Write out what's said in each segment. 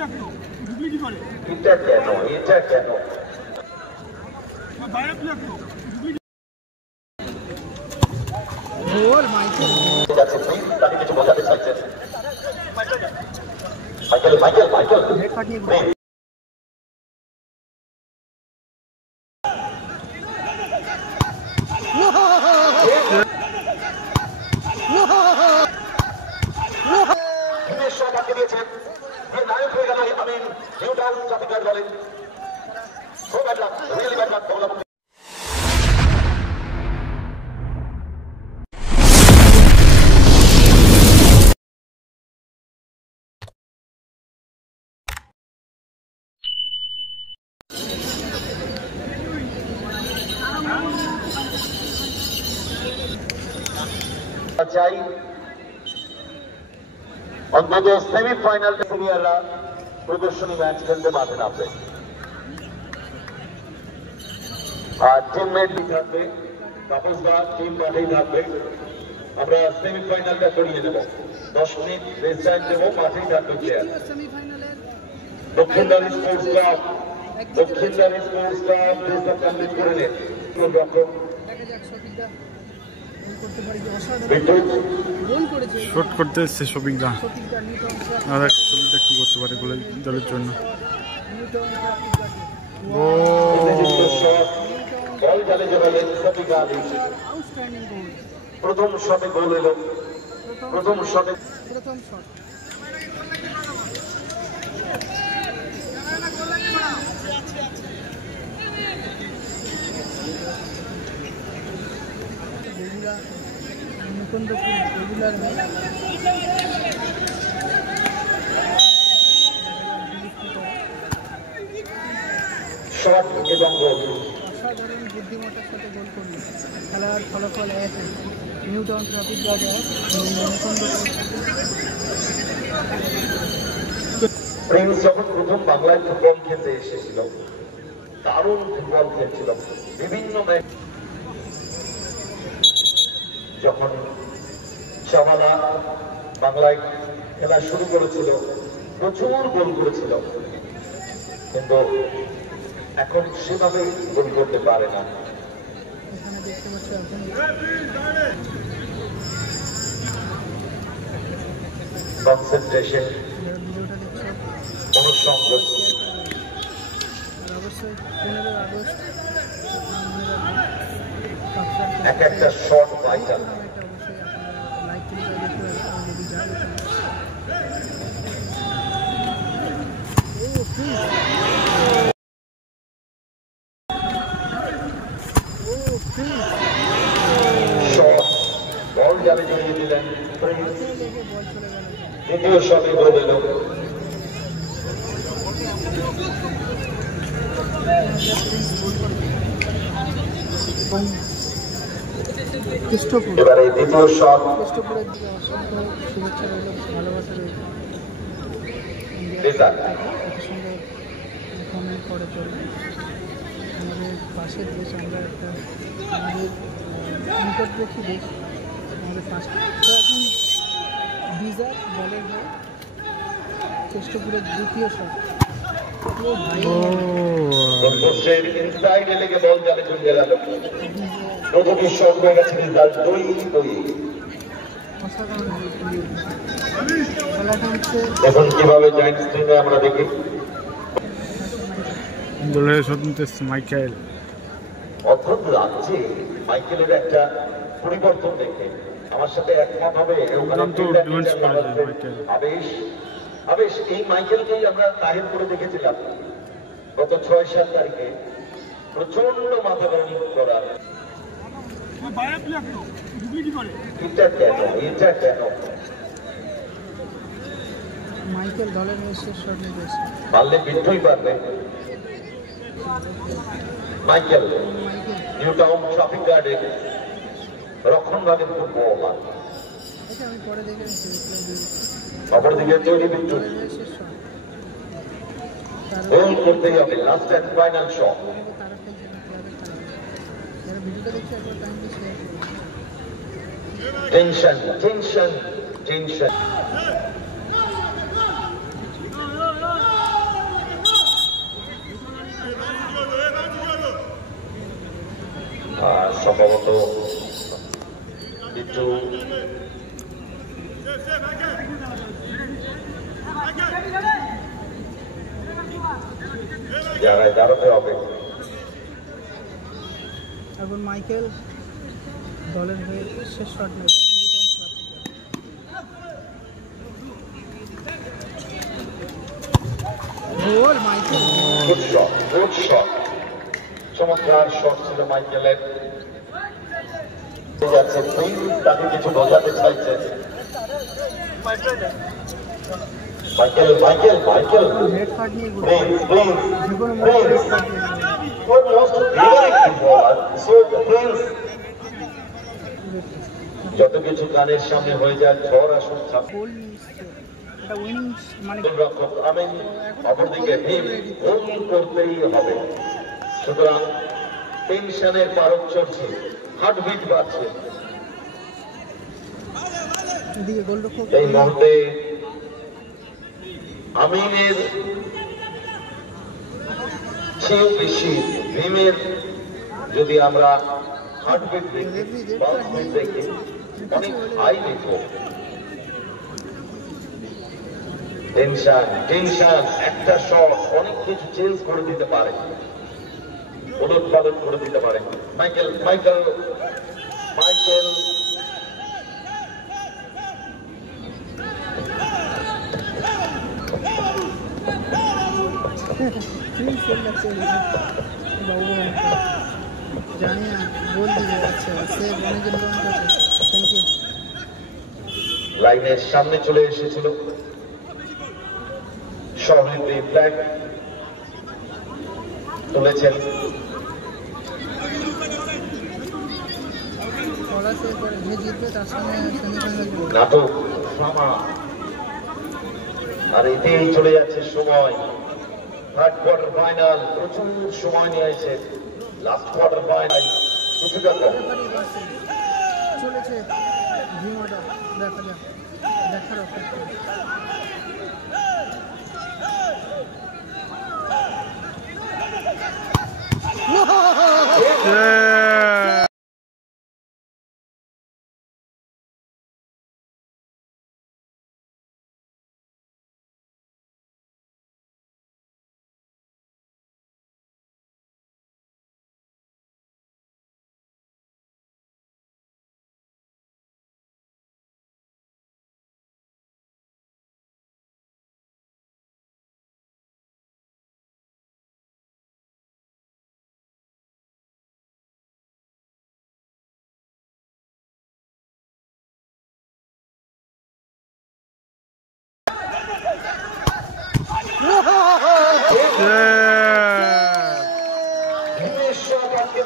এটা কেন এটা কেন কিছু বোঝাতে চাইছেন মাইকেল মাইকেল মাইকেল দিয়েছেন নায়ক হয়ে গেল আমিন নিউ টাউন ট্রাফিক গার্ড বলেন so bad luck really bad luck চাই অন্তত সেমিফাইনাল সিনিয়ররা প্রদর্শনী ম্যাচ খেলতে মাঠে নামবে আর টিমমেট থাকবে তাপসদা টিম মাঠেই থাকবে আমরা সেমিফাইনালটা করিয়ে দেব 10 মিনিট রেস্ট টাইম দেবো মাঠেই থাকবে player Dakshindari sports club dress complete করে নেন রক্ষক শট করতে এসছে শফিকদা আর শফিকদা কি করতে পারে দলের জন্য প্রথম শটে গোল এলো প্রথম শটে শট এবং গোল অসাধারণ বুদ্ধিমত্তার সাথে গোল করল খেলার ফলাফল এক new town traffic guard Prince যখন প্রথম বাংলায় ফুটবল খেলতে এসেছিল দারুণ ফুটবল খেলছিল বিভিন্ন ম্যাচ যখন শামালা বাংলায় খেলা শুরু করেছিল প্রচুর গোল করেছিল কিন্তু এখন সেভাবে গোল করতে পারে না কনসেন্ট্রেশন অনুসংযোগ এক একটা শট ভাইটাল বল জালে জড়িয়ে দিলেন দ্বিতীয় শটে গোল এলো এবারে দ্বিতীয় শট কৃষ্ণপুরের দিকে অসংখ্য শুভেচ্ছা রইল ভালোবাসা রইল এত সুন্দর কমেন্ট করে চলবে আমাদের পাশের দেশ আমরা একটা আমাদের নিকটবর্তী দেশ আমাদের পাশে তো এখন বিজার বলের হয়ে কৃষ্ণপুরের দ্বিতীয় শট এখন কিভাবে জয়েন্ট স্ক্রিনে আমরা দেখি দলের স্বতন্ত্র মাইকেল অদ্ভুত লাগছে মাইকেলের একটা পরিবর্তন দেখে আমার সাথে একমত হবে আবেশ আবেশ এই মাইকেলকেই আমরা তাহিরপুরে দেখেছিলাম গত 6-7 তারিখে প্রচন্ড মাথা গরম করা এটা কেন মাইকেল দলের শেষ শট নিতে পারলে বিদ্রোহী পারবে মাইকেল নিউ টাউন ট্রাফিক গার্ডে রক্ষণ ভাগের ফুটবল আমি পরে দেখে অপরদিকে তৈরি বিদ্রোহী গোল করতেই হবে last and final shot tension tension tension সম্ভবত একটু জায়গায় দাঁড়াতে হবে। এখন মাইকেল দলের হয়ে শেষ শট নেবে। গোল মাইকেল, গুড শট, চমৎকার শট ছিল মাইকেলের। যাচ্ছে তাকে কিছু বোঝাতে চাইছে মাইকেল। হেড শট নিয়ে গোল, যত কিছু গানের সামনে হয়ে যায় ঝড় আসুন গোল নিচ্ছে, এটা উইনিং মানে রক্ষক আমিন, অপরদিকে ভীম গোল করতেই হবে। সুতরাং টেনশনের পারদ চড়ছে, হার্টবিট বাড়ছে। এদিকে গোলরক্ষক এই মুহূর্তে আমিনের চেয়েও বেশি ভীমের যদি আমরা হার্টবিট দেখি, পালসবিট দেখি, অনেক হাই দেখো। টেনশন একটা শট অনেক কিছু চেঞ্জ করে দিতে পারে, উলট পালট করে দিতে পারে। মাইকেল জানি না গোল দিবে। আচ্ছা সে অনেকজন থ্যাংক ইউ। লাইনের সামনে চলে এসেছিল সহৃদী ফ্ল্যাগ তুলেছেন। যে জিতবে তার সঙ্গে সেমিফাইনাল নাটক ড্রামা, আর এতেই চলে যাচ্ছে সময়। থার্ড কোয়ার্টার ফাইনাল প্রচুর সময় নিয়েছে, লাস্ট কোয়ার্টার ফাইনাল কিছুটা কম। চলেছে ভীমটা, দেখা যাক, দেখার অপেক্ষা।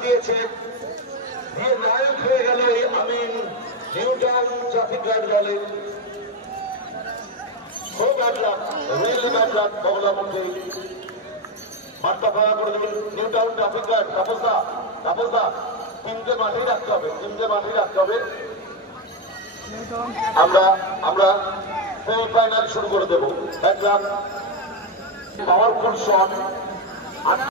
দিয়েছে, নায়ক হয়ে গেল আমিন নিউটাউন ট্রাফিক গার্ড দলের। খুব ব্যাড বগলামন্ত্রী মাঠটা ফাঁকা করে দেবেন। নিউটাউন ট্রাফিক গার্ড তাপসদা টিমকে মাঠেই রাখতে হবে। আমরা সেমিফাইনাল শুরু করে দেবো। Powerful shot.